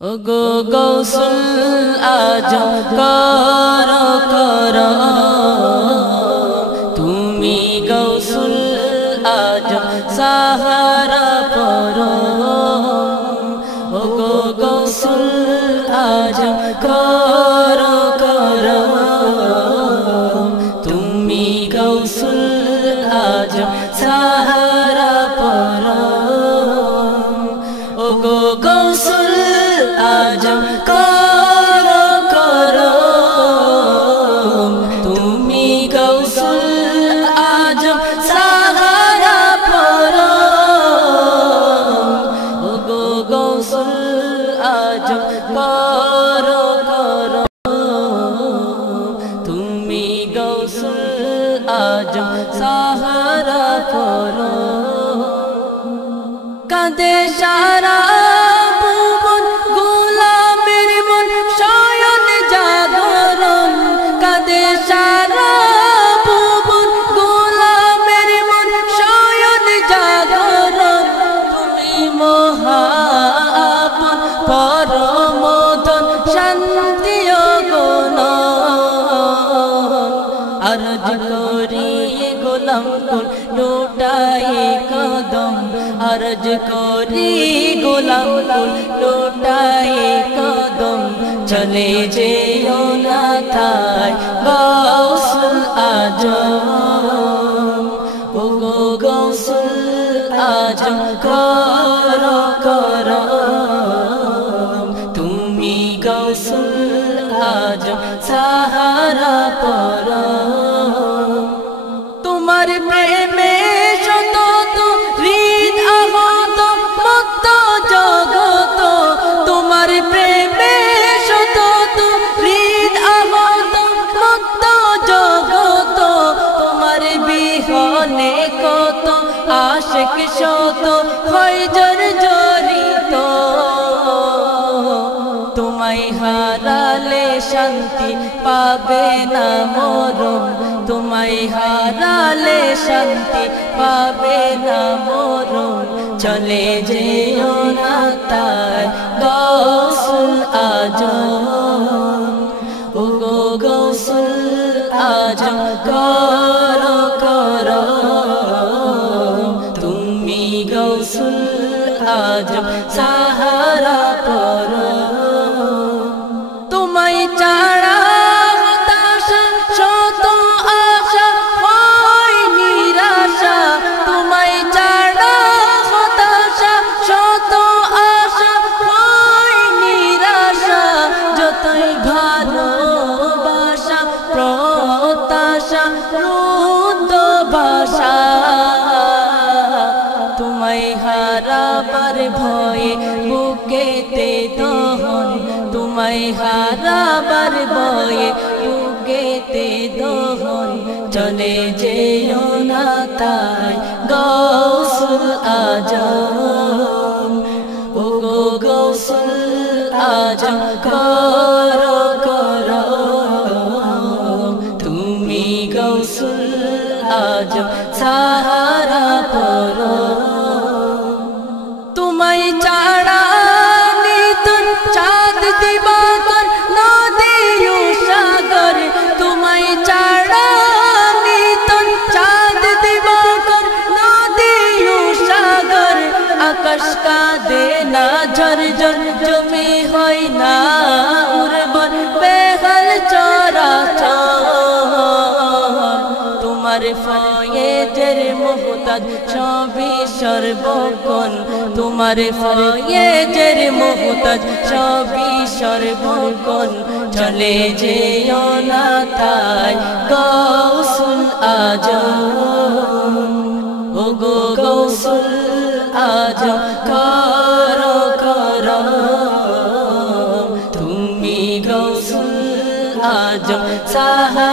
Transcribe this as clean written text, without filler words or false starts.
ওগো গৌসুল আজম কর কর তুমি গৌসুল আজম সাহারা পর ওগো গৌসুল আজম কর কর তুমি গৌসুল আজম সাহারা পর ওগো গৌসুল আজম কর কর তুমি গৌসুল আজম সাহারা পর ওগো গৌসুল আজম কর কর তুমি গৌসুল আজম সাহারা পর কাঁদে সারা अर्ज कोरी गुलाम कुल लुटाए कदम अर्ज कोरी गुलाम कुल लुटाए कदम चले जेओ ना थाय गौसुल आजम ओगो गौसुल आजम करो करो तुमी गौसुल आजम साहारा पर তোমার প্রেমে শত তো হৃদ আহত মুক্ত জগত তোমার প্রেমে শত তো হৃদ আহত মুক্ত জগত তোমার বিহনে কত আশিক শত হয় জর্জরিত তোমায় হারালে শান্তি পাবে না মরম তোমায় হারালে শান্তি পাবে না মরম চলে যেও না তাই গৌসুল আজম ওগো গৌসুল আজম কর কর তুমি গৌসুল আজম সাহারা পর তোমায় চাড়া হতাশা শত আশা হয় নিরাশা তোমায় চাড়া হতাশা শত আশা হয় নিরাশা যতই ভালোবাসা প্রত্যাশা রুদ্ধ ভাষা তোমায় হারাবার ভয়ে বুকেতে দহন তোমায় হারাবার ভয়ে বুকেতে দহন চলে যেও না তাই গৌসুল আজম ওগো গৌসুল আজম কর কর তুমি গৌসুল আজম সাহারা পর তোমায় চাড়া নিতন চাঁদ দিবাকর নদী ও সাগর তোমায় চাড়া নিতন চাঁদ দিবাকর নদী ও সাগর আকাশ কাঁদে না ঝরঝর জমি হয় না উর্বর বেহাল চরাচর তোমার ফয়েজের মুহতাজ সবই সর্বক্ষণ তোমার ফয়েজের মুহতাজ সবই সর্বক্ষণ চলে যেও না তাই গৌসুল আজম ওগো গৌসুল আজম কর কর তুমি গৌসুল আজম সাহারা